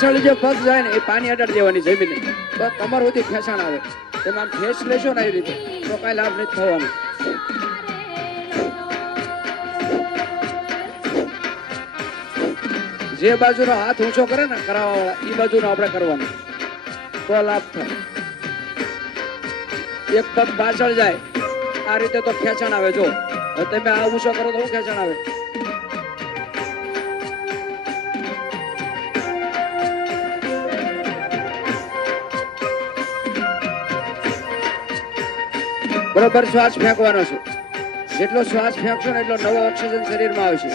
પાછળ જે પગ જાય ને એ પાણી અડાડી દેવાની જમીને તો કમર સુધી ખેંચાણ આવે. તમે આમ ખેંચ લેશો ને એ રીતે તો કઈ લાભ નથી થવાનો. જે બાજુનો હાથ ઊંચો કરે ને કરાવવા વાળા એ બાજુનો આપણે કરવાનો તો લાભ થાય. એક પગ પાછળ જાય આ રીતે તો ખેંચાણ આવે. જો તમે આ ઊંચો કરો તો શું ખેંચાણ આવે? બરોબર શ્વાસ ફેંકવાનો છે. જેટલો શ્વાસ ફેંકશો ને એટલો નવો ઓક્સિજન શરીરમાં આવશે.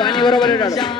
પાણી બરોબર અડાડો.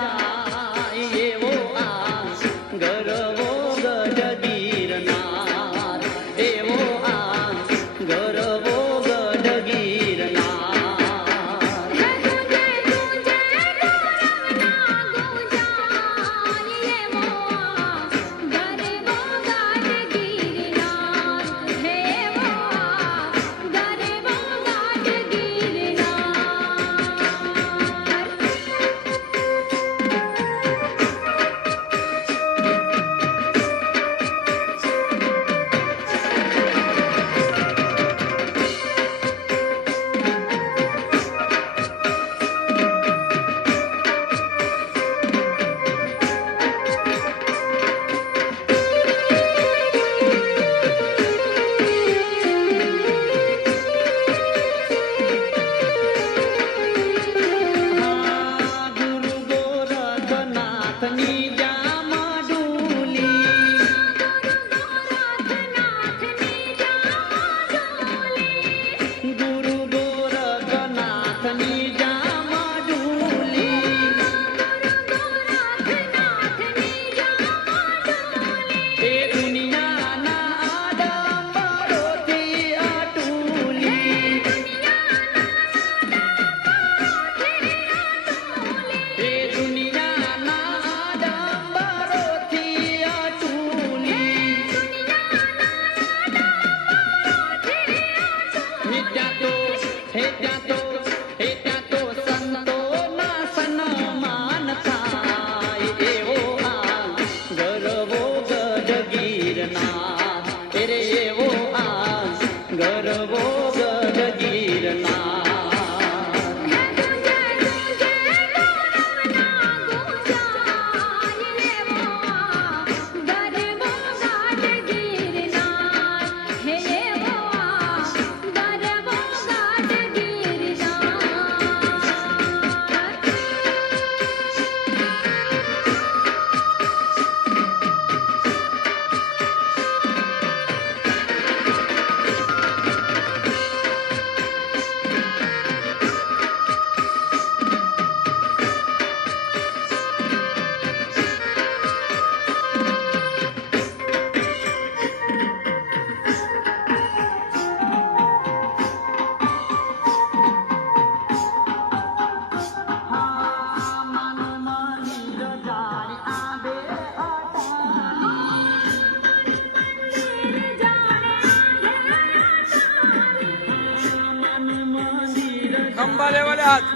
ખંભા લેવાલે હાથ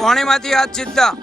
કોણીમાંથી હાથ સીધા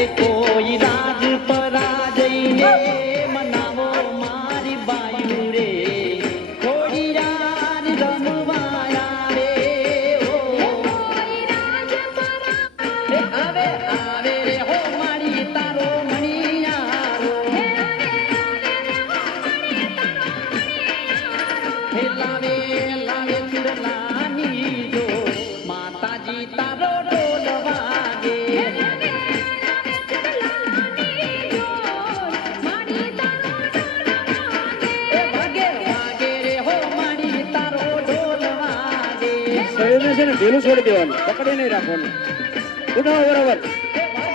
એ કોઈ રાજ પરાજયને મનાવો મારી બાયુ રે થોડી યાર રમવાયા રે આવે આવે રે હો મારી તારો મણિયારો લાવે લાવે ચુડલાની જો માતાજી તારો ઢોલ વાગે વાગે વાગે રે હો મારી તારો ઢોલ વાગે શરીરને છે ને ઢીલું છોડી દેવાનું, પકડી નહીં રાખવાનું. ઉઠાવો બરાબર,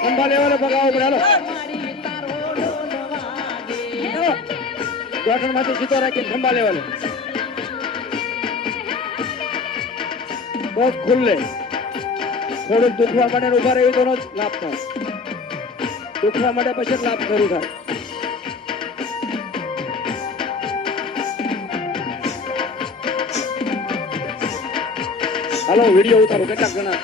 ખંભા લેવલે પગાવો પડે. હાલો મારી તારો ઢોલ વાગે ગોઠણ માંથી સીધો રાખીને ખંભા લેવલે બહુ ખુલ્લે. થોડુંક દુખવા માટે ને ઉભા રહી તો નો જ લાભ થાય. દુખવા માટે પછી જ લાભ શરૂ થાય. હાલો વિડીયો ઉતારો કેટલાક જણા.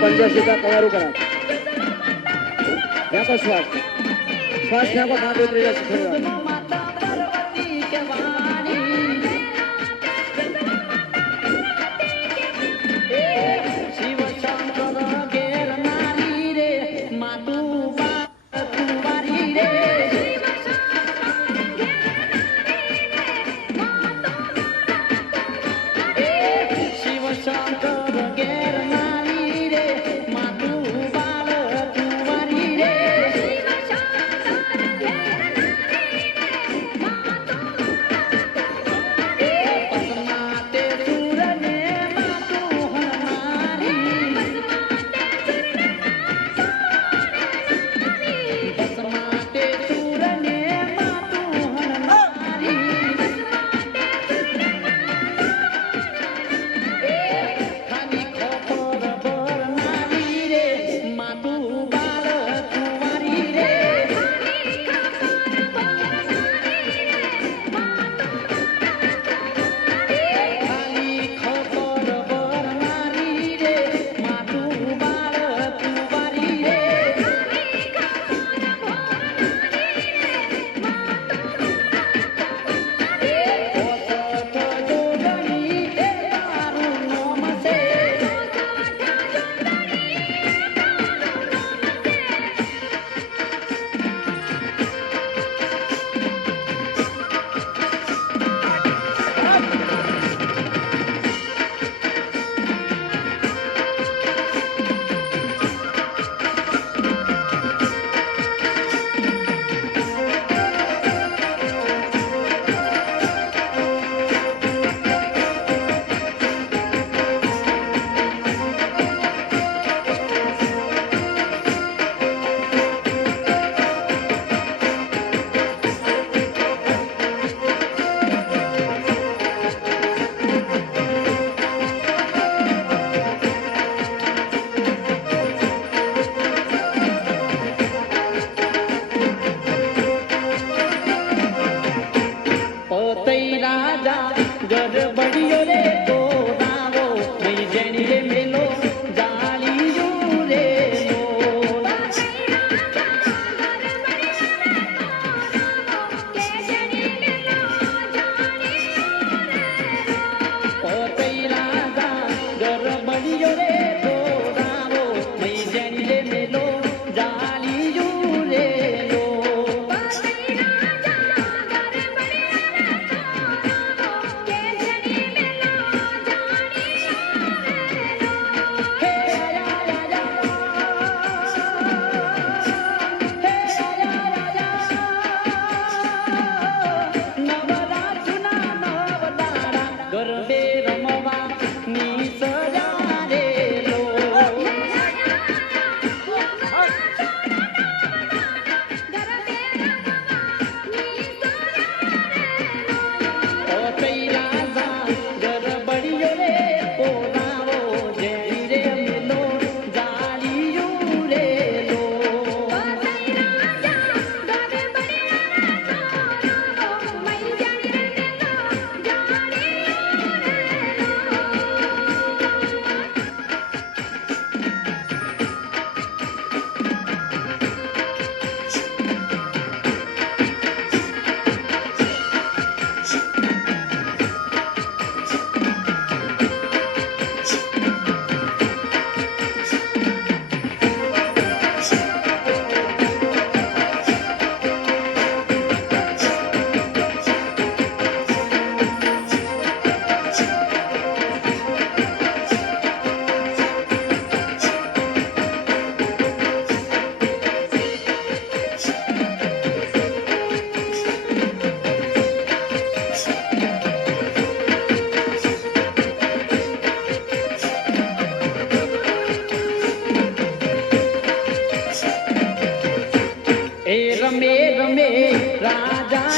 પંજા સીધા કવારું કરાવ. ફેંકો શ્વાસ, શ્વાસ ફેંકો, કાંટો ઉતરી જશે થોડી વાર.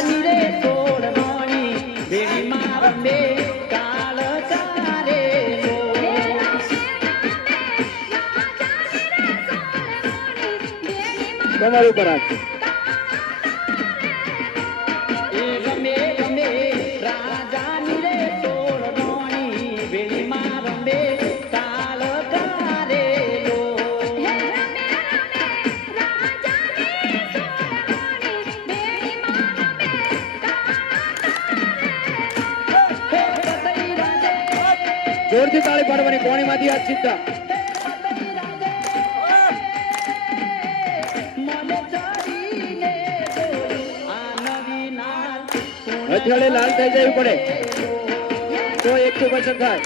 રાજાની રે સોળ નોણી બેડીમાં રમે કાળ કારે લો. તમારી ઉપર હાથ છે. એ રમે રમે રાજાની રે સોળ નોણી બેડીમાં રમે કાળ કારે લો. હે પતઈ રાજે જોરથી તાળી પાડવાની, કોણીમાંથી હાથ સીધા. હથેળી લાલ થઈ જવી પડે તો એક તો પસંદ થાય.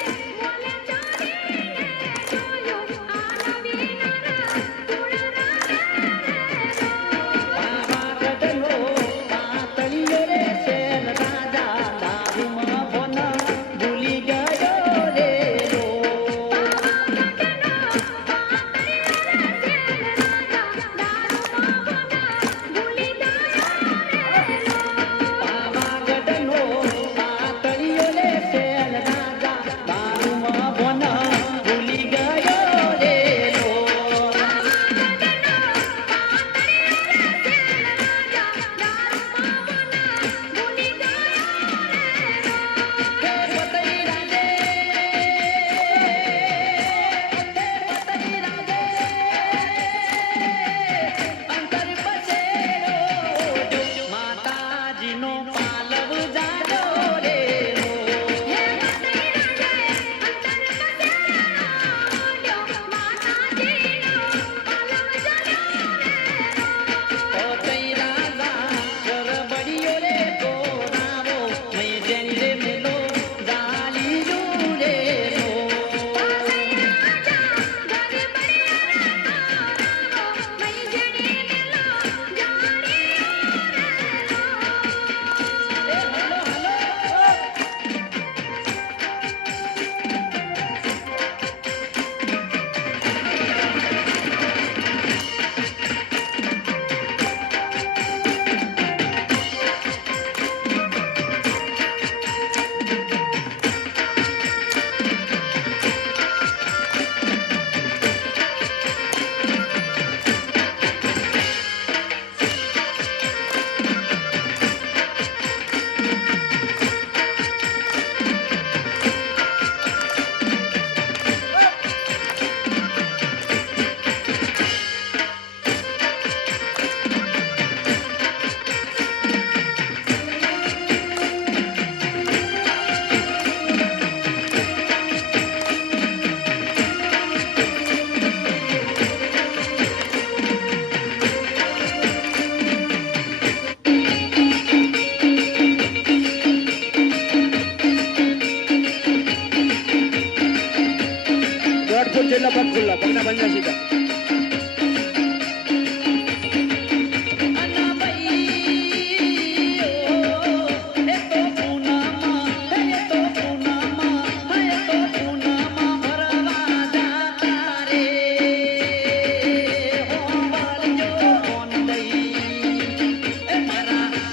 જેટલા પગ ખુલ્લા, પગના પંજા સીધા.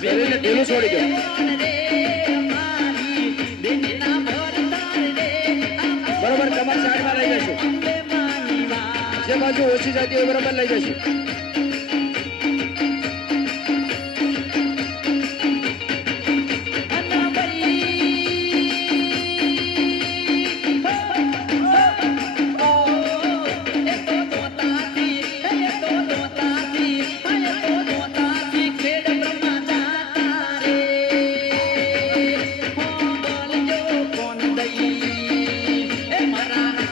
શરીરને ઢીલું છોડી દો. બરોબર, કમર સાઈડમાં લઈ જશું. જે બાજુ ઓછી જતી હોય બરોબર લઈ જશું.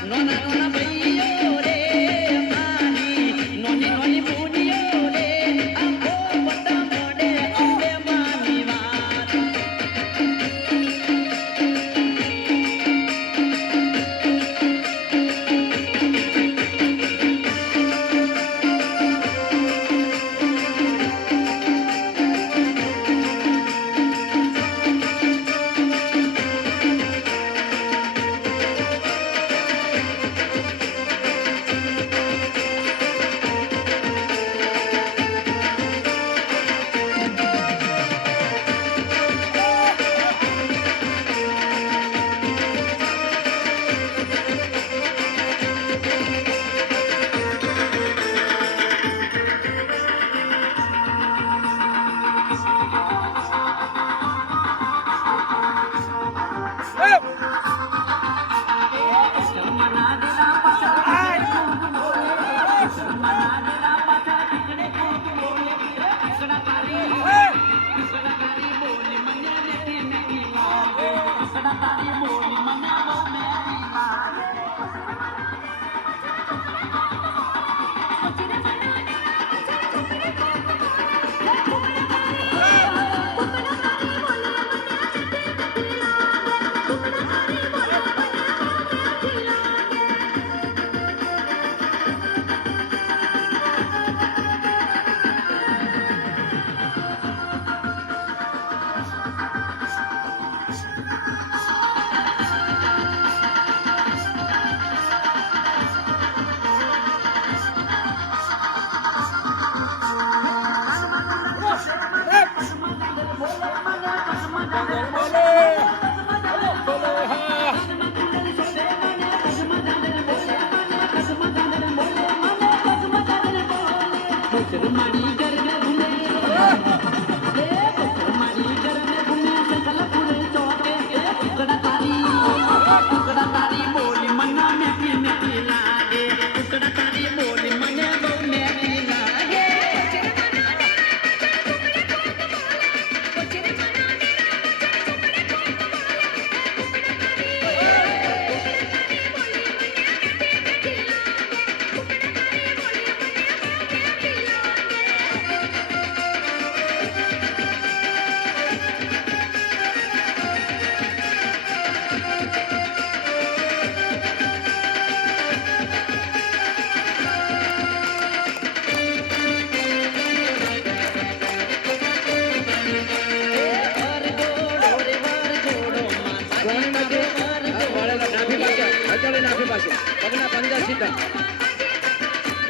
નોના નોના ભાઈઓ રે મારી નોની નોની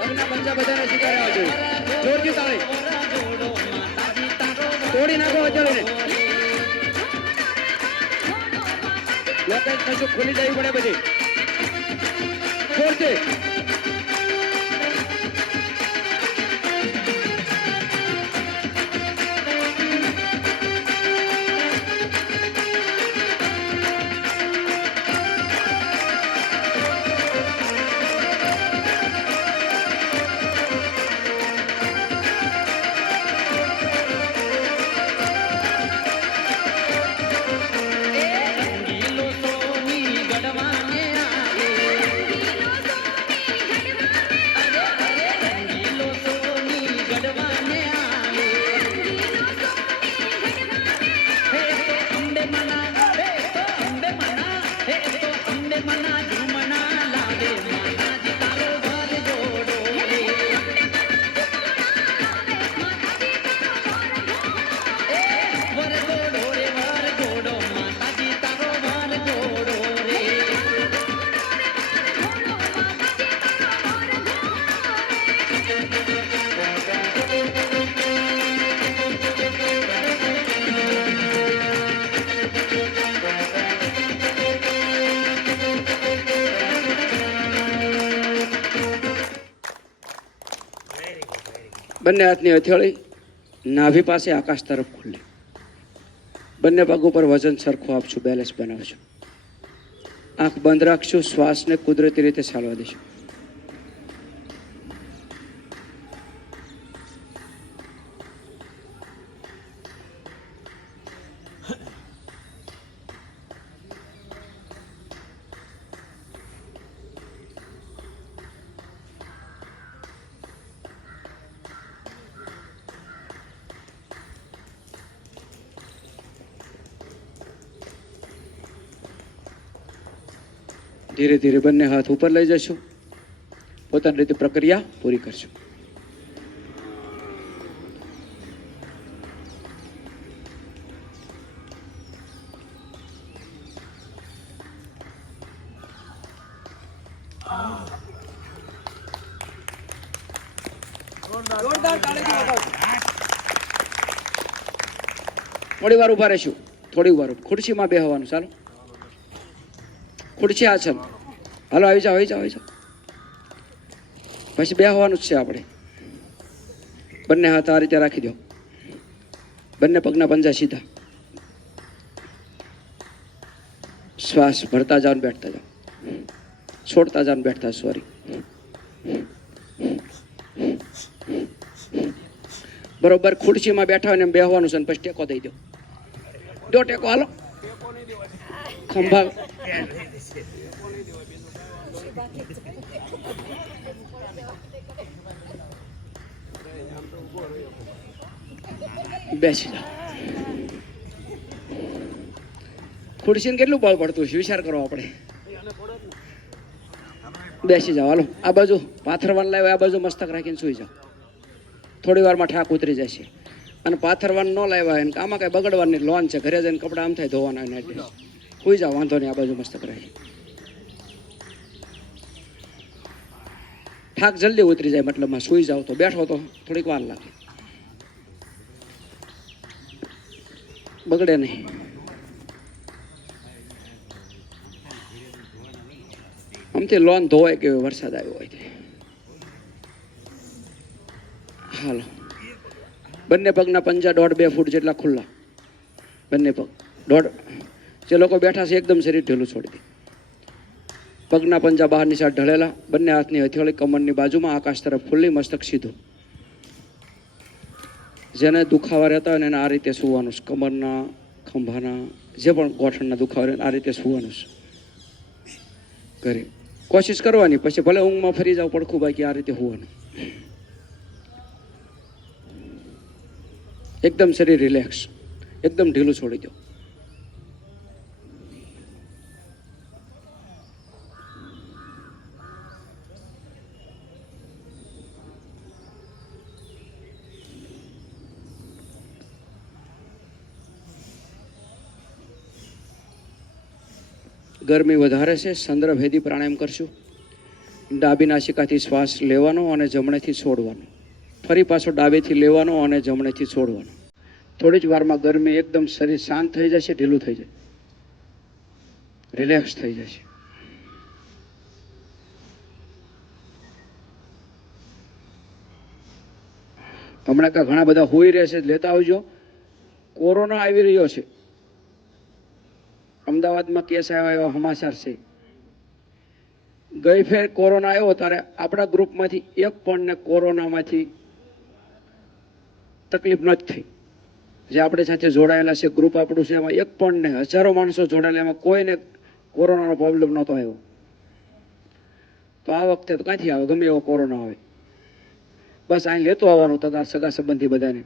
પગના પંજા બધાને સીધા રહેવા જોઈએ. જોરથી તાળી. તોડી નાખો અચળીને. લોકો કશું ખુલી જવી પડે બધી. જોરથી. બંને હાથની હથેળી નાભી પાસે આકાશ તરફ ખુલ્લી. બંને પગ ઉપર વજન સરખું આપશું, બેલેન્સ બનાવશું. આંખ બંધ રાખશું, શ્વાસને કુદરતી રીતે ચાલવા દઈશું. ધીરે ધીરે બંને હાથ ઉપર લઈ જશું. પોતાની રીતે પ્રક્રિયા પૂરી કરશું. થોડી વાર ઉભા રહીશું. થોડી વાર ખુરશીમાં બેહવાનું. ચાલો, ખુરશી આસન. હાલો, આવી જાઓ, આવી જાઓ, આવી જાઓ. પછી બેહવાનું જ છે આપણે. બંને હાથ આ રીતે રાખી દો. બંને પગના પંજા સીધા. શ્વાસ ભરતા જાઓ, બેઠતા જાઓ. છોડતા જાઓ, બેઠતા. સોરી. બરોબર ખુરશીમાં બેઠા હોય ને બેહવાનું છે ને પછી ટેકો દઈ દો. દો ટેકો. હાલો, ખંભા. બેસી જાઓ. ખુરશીને કેટલું બળ પડતું છે વિચાર કરો આપણે. બેસી જાઓ. હાલો, આ બાજુ પાથરવાન લાવ્યો, આ બાજુ મસ્તક રાખીને સુઈ જાઓ. થોડી વારમાં ઠાક ઉતરી જશે. અને પાથરવાન ન લાવ્યા હોય ને આમાં કઈ બગડવાની લોન છે, ઘરે જઈને કપડા આમ થાય ધોવાના હોય ને સુઈ જાઓ. વાંધો નહીં, આ બાજુ મસ્તક રાખી. ઠાક જલ્દી ઉતરી જાય, મતલબમાં સુઈ જાઓ. તો બેઠો તો થોડીક વાર લાગે, બગડે નહીં. આમથી લોન ધોવાય કે વરસાદ આવ્યો હોય. હાલો, બંને પગના પંજા 1.5-2 ફૂટ જેટલા ખુલ્લા. બંને પગ 1.5. જે લોકો બેઠા છે એકદમ શરીર ઢીલું છોડી દે. પગના પંજા બહારની સાઈડ ઢળેલા. બંને હાથની હથેળી કમરની બાજુમાં, આકાશ તરફ ખુલ્લી, મસ્તક સીધું. જેને દુખાવા રહેતા હોય ને એને આ રીતે સૂવાનું છે. કમરના, ખંભાના, જે પણ ગોઠણના દુખાવા રહે આ રીતે સૂવાનું છે. ઘરે કોશિશ કરવાની, પછી ભલે ઊંઘમાં ફરી જાવ પડખું બાકી આ રીતે હોવાનું. એકદમ શરીર રિલેક્સ, એકદમ ઢીલું છોડી દો. ગરમી વધારે છે, ચંદ્રભેદી પ્રાણાયામ કરશું. ડાબી નાસિકાથી શ્વાસ લેવાનો અને જમણેથી છોડવાનો. ફરી પાછો ડાબેથી લેવાનો અને જમણેથી છોડવાનો. થોડી જ વારમાં ગરમી એકદમ શરીર શાંત થઈ જશે, ઢીલું થઈ જાય, રિલેક્સ થઈ જશે. હમણાં કાં ઘણા બધા હોઈ રહેશે, લેતા આવજો. કોરોના આવી રહ્યો છે. અમદાવાદમાં કેસ આવ્યા એવા સમાચાર છે. ગઈ ફેર કોરોના આવ્યો ત્યારે આપણા ગ્રુપમાંથી એક પણને કોરોનામાંથી તકલીફ નથી થઈ. જે આપણે સાથે જોડાયેલા છે, ગ્રુપ આપણું છે, એમાં એક પણ ને હજારો માણસો જોડાયેલા, એમાં કોઈને કોરોનાનો પ્રોબ્લેમ નહોતો આવ્યો. તો આ વખતે તો ક્યાંથી આવે, ગમે એવો કોરોના આવે, બસ અહીં લેતો આવવાનું તમારા સગા સંબંધી બધાને.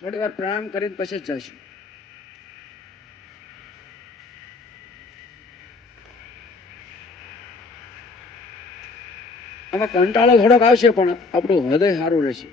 થોડી વાર પ્રાણાયામ કરીને પછી જ જઈશું. આમાં કંટાળો થોડોક આવશે પણ આપણું હૃદય સારું રહેશે.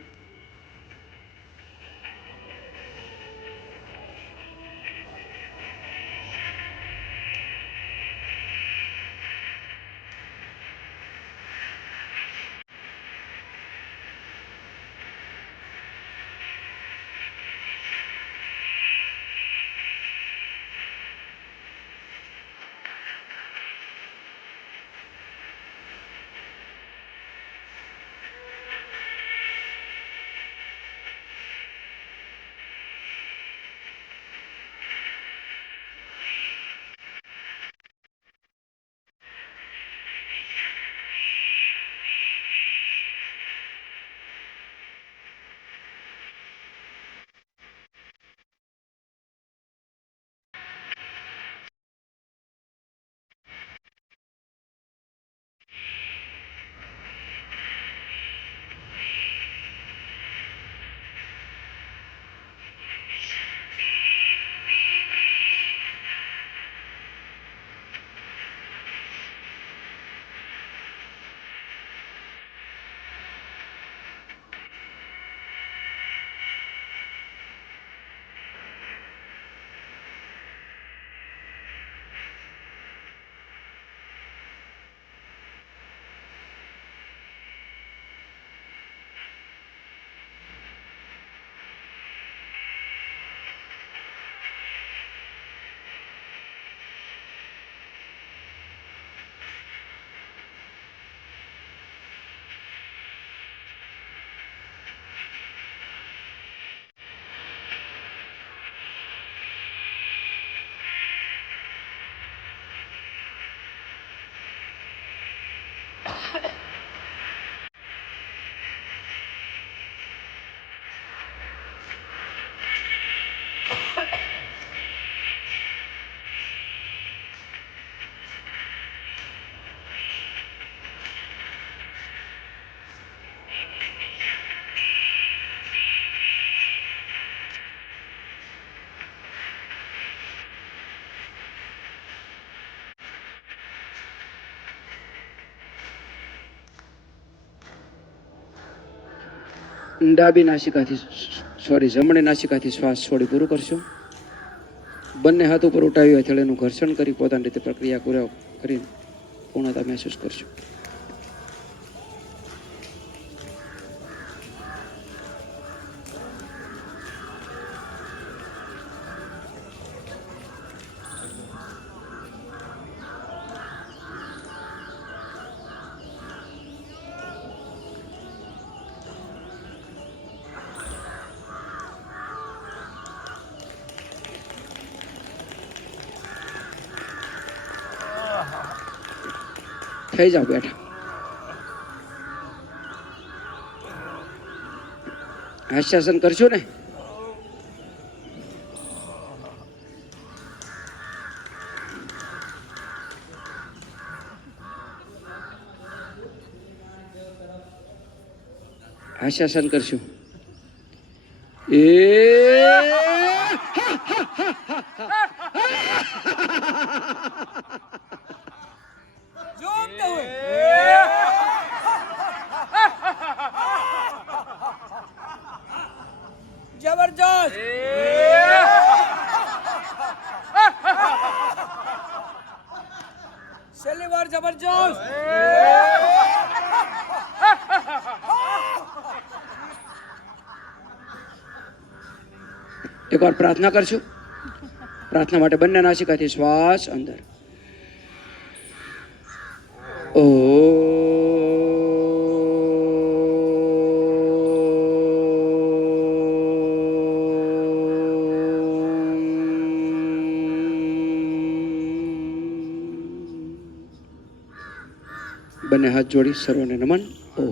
ડાબી નાસિકાથી જમણી નાસિકાથી શ્વાસ છોડી પૂરું કરશો. બંને હાથ ઉપર ઉઠાવી હથેળીનું ઘર્ષણ કરી પોતાની રીતે પ્રક્રિયા પૂરા કરીને પૂર્ણતા મહેસૂસ કરશો. થઈ જાઓ બેઠા. હાસ્યાસન કરશું ને? હાસ્યાસન કરશું. એ જબરજસ્ત છેલ્લી વાર જબરજસ્ત એકવાર પ્રાર્થના કરશું. પ્રાર્થના માટે બંને નાસિકાથી શ્વાસ અંદર. ઓ બંને હાથ જોડી સર્વને નમન. ઓ